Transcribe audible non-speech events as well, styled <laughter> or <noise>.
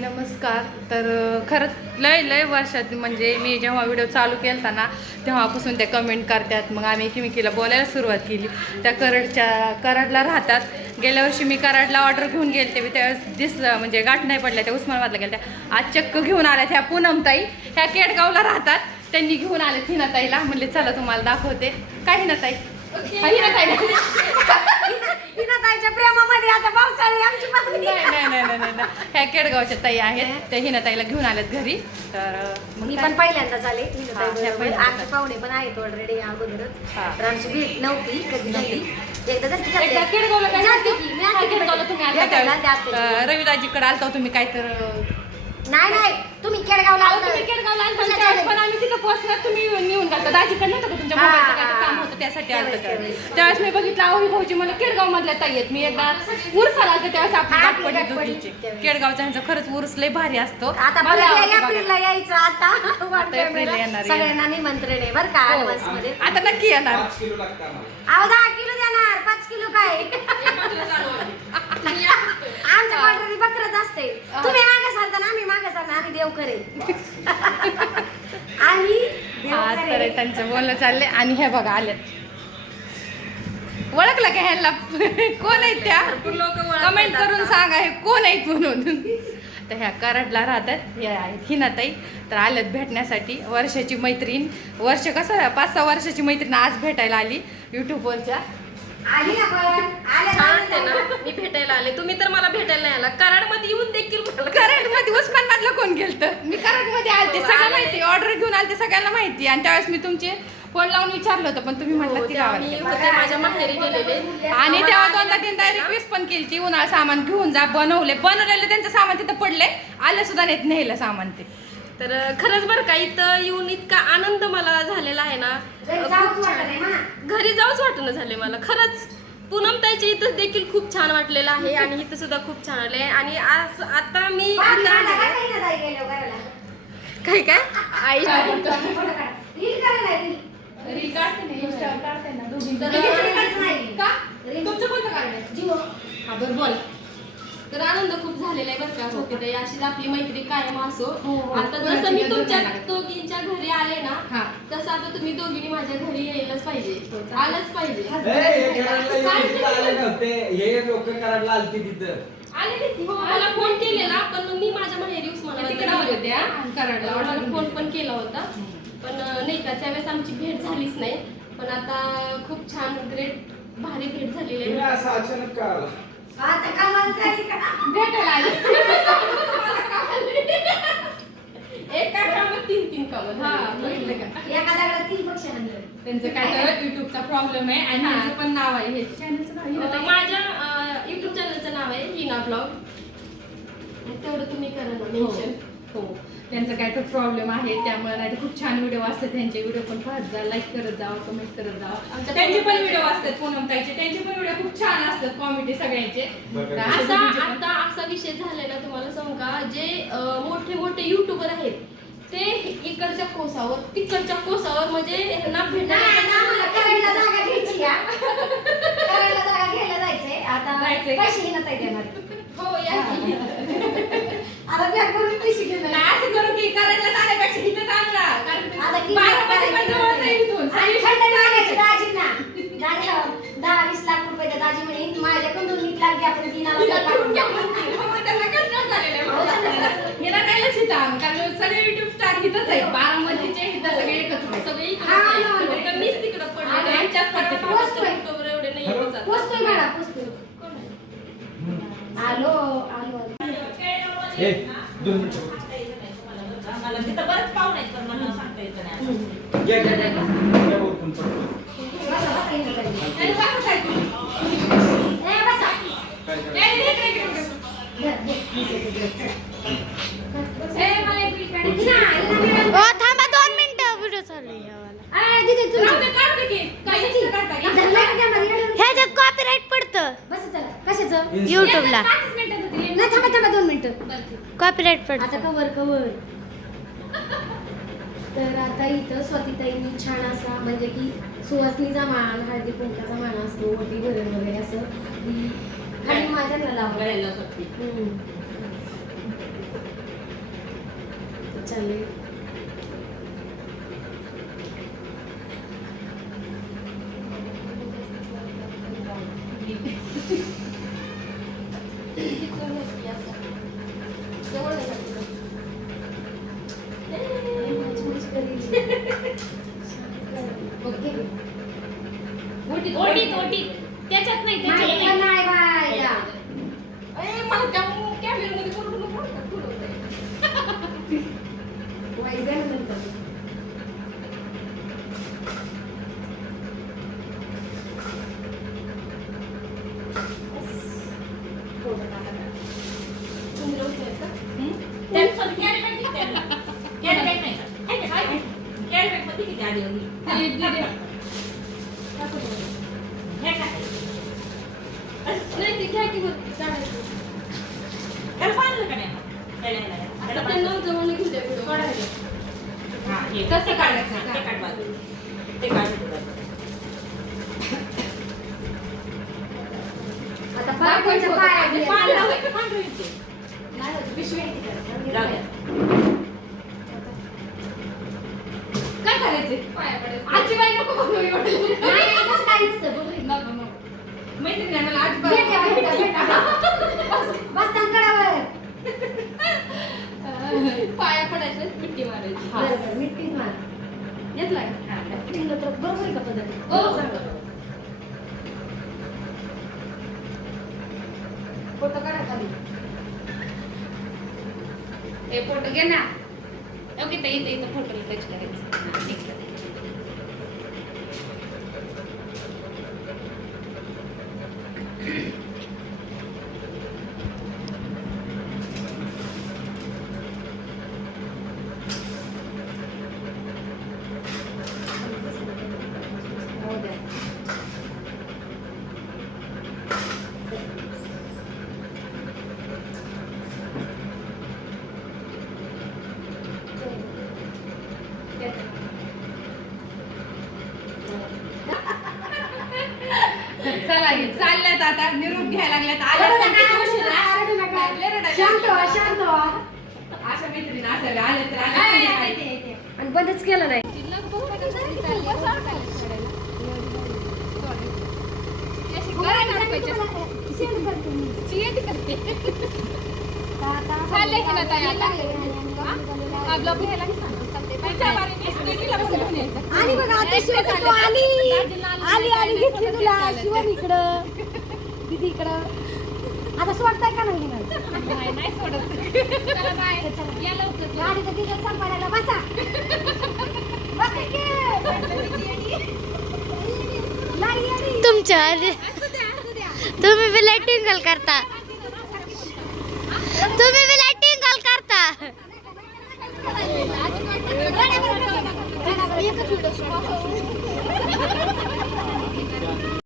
नमस्कार. तर खरंच लय लय वर्षात म्हणजे मी जेव्हा व्हिडिओ चालू केला ना तेव्हापासून त्या कमेंट करतात. मग आम्ही एकमेकीला बोलायला सुरुवात केली. त्या करडच्या कराडला राहतात. गेल्या वर्षी मी कराडला ऑर्डर घेऊन गेले ते त्यावेळेस दिसलं म्हणजे गाठ नाही पडल्या त्या उस्मानाबादला गेल्या त्या आज चक्क घेऊन आल्या त्या पूनमताई. ह्या केडगावला राहतात. त्यांनी घेऊन आले हिनाताईला. म्हणले चला तुम्हाला दाखवते. काय हिनाताई? हिनाताई. <laughs> हिनाताईच्या प्रेमामध्ये आता पावसाळी आमची मागणी नाही नाही नाही नाही नाही. ह्या केडगावच्या ताई आहेत त्या हिना ताईला घेऊन आल्यात घरी तर मग मी काय? पण पहिल्यांदाच आले हा, बरोबर पहिल्यांदाच. आमचे पाहुणे पण आहेत ऑलरेडी अगोदरच हा. तर आमची भेट नव्हती कधी झाली एकदा जर ती एकदा केडगावला काय जाते झालं? की, मी हा, आलते केडगावला तुम्ही आलता भेटायला त्यावेळेस. जाते. अं, रविदाजीकडे आलता तुम्ही काय तर नाही नाही तुम्ही केडगावला अहो, आलता. तुम्ही केडगावला आलता तुझ्या त्यावेळेस पोहोचणार तुम्ही नेऊन घालता. दाजीकडे नव्हतं का तुमच्या हा, मोबाईलचं काय तर. काम होतं त्यासाठी आलतं त्यावेळेस, त्यावेळेस मी बघितलं अहो ही भाऊजी मला केडगाव मधल्या ताई आहेत. मी एकदा उरसाला आलते त्यावेळेस आपली हा, गाठ आपली पडली गाठ पडली दोघींची त्यावेळेस. केडगावचा ह्यांचा खरंच उर्स लय भारी असतो. आता मला आवडतं पहिल्या बघायला. एप्रिलला यायचं आता. वाट एप्रिलला कॅमेरा. येणार, सगळ्यांना निमंत्रण आहे बरं का हो. ऍडव्हान्समध्ये आता नक्की येणार. पाच किलो लागतं आम्हाला. अहो दहा किलो देणार. पाच किलो काय? <laughs> आमच्या ऑर्डर बकरच असते तुम्ही मागे सरता आम्ही मागे सरता. आम्ही देव करेल <laughs> करेल त्यांचं बोलणं चाललंय आणि हे बघा आलेत. ओळखलं का ह्यांना? कोण आहेत त्या? कमेंट करून सांगा हे कोण आहेत म्हणून. तर ह्या कराडला राहतात हे आहेत हिनाताई. तर आल्यात भेटण्यासाठी वर्षाची मैत्रीण. वर्ष कसं पाच सहा वर्षाची मैत्रीण आज भेटायला आली युट्यूबवरच्या आली ना पण आले छान आहे ना. मी भेटायला आले. तुम्ही तर मला भेटायला नाही आला. कराडमध्ये येऊन देखील मला कराडमध्ये उस्मानाबादला कोण गेलतं? मी कराडमध्ये आलते सगळं माहिती ऑर्डर घेऊन आलते सगळ्यांना माहिती आणि त्यावेळेस मी तुमचे फोन लावून विचारलं होतं पण तुम्ही म्हटलं ती गावाला मी गेली. होते माझ्या माहेरी गेलेले. आणि तेव्हा दोनदा तीनदा रिक्वेस्ट पण केली ती उन्हाळा सामान घेऊन जा बनवले. बनवलेलं त्यांचं सामान तिथं पडले आले सुद्धा नाहीत नेलं सामान ते तर खरंच बरं का इथं येऊन इतका आनंद मला झालेला आहे ना. घरी जाऊच खूप वाटत छान. नाही म्हणा. घरी जाऊच वाटणं झाले मला. खरंच पूनम ताईच्या इथं देखील खूप छान वाटलेलं आहे आणि इथं सुद्धा खूप छान आले आणि आज आता मी घराला? काय काय? आई. तुमचं कोणतं कार्ड आहे. हा बोल. तर आनंद खूप झालेला आहे बरं का होते अशीच आपली मैत्री कायम असो. हो, हो. आता जसं मी तुमच्या. दोघींच्या घरी आले ना हा. तसं आता तुम्ही दोघींनी माझ्या घरी यायलाच पाहिजे. आलंच पाहिजे. हे येऊन इथं आले नव्हते. हे लोक कराडला आलती तिथं. आले नाही ती. मला फोन केलेला पण मी माझ्या माहेरी तिकडे होत्या. होत्या आणि कराडला मला फोन पण केला होता. पण नाही का त्यावेळेस आमची भेट झालीच नाही. पण आता खूप छान ग्रेट भारी भेट झालेली आहे. असं अचानक का आला? आता कमाल झाली का? भेटायला एका कामात तीन तीन कामं हा झाली. बघितलं का एका दगडात तीन पक्षी आणले. त्यांचं काय तर युट्यूबचा प्रॉब्लेम आहे आणि हा. पण नाव आहे हे चॅनलचं नाव हिना अं, ताई. माझ्या युट्यूब चॅनलचं नाव आहे हिना ब्लॉग तेवढं तुम्ही करा ना मेन्शन हो. त्यांचं काय तर प्रॉब्लेम आहे त्यामुळे नाही तर खूप छान व्हिडिओ असतात त्यांचे. व्हिडिओ पण पाहत जा लाईक करत जा कमेंट करत जा. त्यांचे पण व्हिडिओ असतात पूनम ताईचे त्यांचे पण व्हिडिओ खूप छान असतात कॉमेडी सगळ्यांचे. असे आता असा विषय झालाय ना तुम्हाला सांगू का? जे मोठे मोठे युट्यूबर आहेत ते इकडच्या कोसावर तिकडच्या कोसावर म्हणजे भेटण्यासाठी कराडला जागा घ्यायची या. <laughs> कराडला जागा घ्यायला जायचंय. आता. पैसे. हो या की. आता बॅग करून पैसे घेणार. नाही असं करू की करायला जाण्यापेक्षा इथं चांगला कारण आता किती बारामती पण जवळच आहे इथून. आणि खंडन मागायची दाजींना. दाजी, दहा वीस लाख रुपये त्या दाजी म्हणे माझ्याकडून दोन लाख घ्या पण द्या. मग त्यांना कंटाळा झालेला आहे मला. हिला नाहीलाच इथं आणू, कारण सगळे युट्यूब स्टार इथंच आहे बारामतीचे इथं सगळे एकत्र आहेत. सगळे इकडे हा, आहेत. हा, हा. फक्त मीच तिकडं पडले आणि आमच्याच कारण पडते. माझ्या युट्यूबवर एवढे नाही येत जात. पोचतोय मॅडम पोचतोय कोण आहे? आलो आलो ए दोन मिनिटं मला तिथं बरंच पाहुणे आहेत पण मला सांगता येत नाही तुम्ही. ए, बसा. काय ए? इकडे, इकडे, इकडे, इकडे. ए, मला एक. ओ थांबा दोन मिनिटं व्हिडिओ चालू आहे यावाला. आ, दीदी, तुमची. राहू दे, काढू दे की. काय इच्छा काढता की? धरला का कॅमेरा? इकडे. ह्याच्यात कॉपीराईट पडतं बसा चला. कशाचं युट्यूबला पाचच मिनिटात होतील. नाही थांबा थांबा दोन मिनिटं कॉपीराईट आता पडतं कवर कवर तर आता इथं स्वातीताईंनी छान असा म्हणजे की सुवासनीचा मान हळदी कुंकाचा मान असतो वटी भरण वगैरे असं. आणि माझ्या गळ्याला चालेल. ओटीत ओटीत ओटीत त्याच्यात नाही त्याच्यात नाही नाही. बाया. अरे, मला त्या कॅमेऱ्यामध्ये बोलू नको बरं का, पुढं होतंय. वाईट आहे नंतर. तुम्ही लोक आहेत का? त्यांचं कॅरी बॅग किती आहे? कॅरी बॅग नाही का? आहे का? आहे. कॅरी बॅगमध्ये किती आली होती? ते दे दे. हे काय? नाही ते घ्या की बरं, चालायचं. त्याला बांधलं का नाही आपण? त्याला यायला यायला. आता त्याला त्यांना बांधलं. जवळ घेऊन द्या व्हिडिओ. हा, हे. कसं ते काढायचं? ते काढ. बाजूला. ते काढ. आता पाया ते? नाही होत, पिशवी आहे तिकडे. जाऊ द्या. काय करायचंय? पाया पडायचं. आजी बाई नको बघू एवढं. नाही, नाही, तसं काही नसतं, बघ रे. नको, नको. मैत्रिणी आहे मला अजिबात भेटा, भेटा, भेटा. बस तंकडावर. पाया पडायचं मारायची मार. घेतला का टिंगलं तर बरोबर आहे का पद्धती? हो. सांगा. फोटो काढा खाली. हे फोटो घे ना ओके तर इथे इथं फोटो टच करायचं हा, ठीक आहे. हो द्या. चला चालल्यात आता निरोप घ्यायला लागल्यात आल्यात पण किती उशीर शांत व्हा. शांत व्हा. अशा मैत्रिणी असाव्या आल्या तर आल्या. आणि बंदच केलं नाही चाललंय ताई आता? हा, ब्लॉग घ्यायला. आणि बघ आता शिव तू आली आली आली घेतली तुला शिवण इकडं दिदी इकडं आता सोडताय का नाही? नाही, नाही सोडत. चला, बाय. या लवकर. गाडी तर तिथं संपायला बसा बसा की. लाई येडी. तुमच्या तुम्ही बी लाईटिंग करता तुम्ही बी लाईटिंग करता 哎，那个，那个，女的说。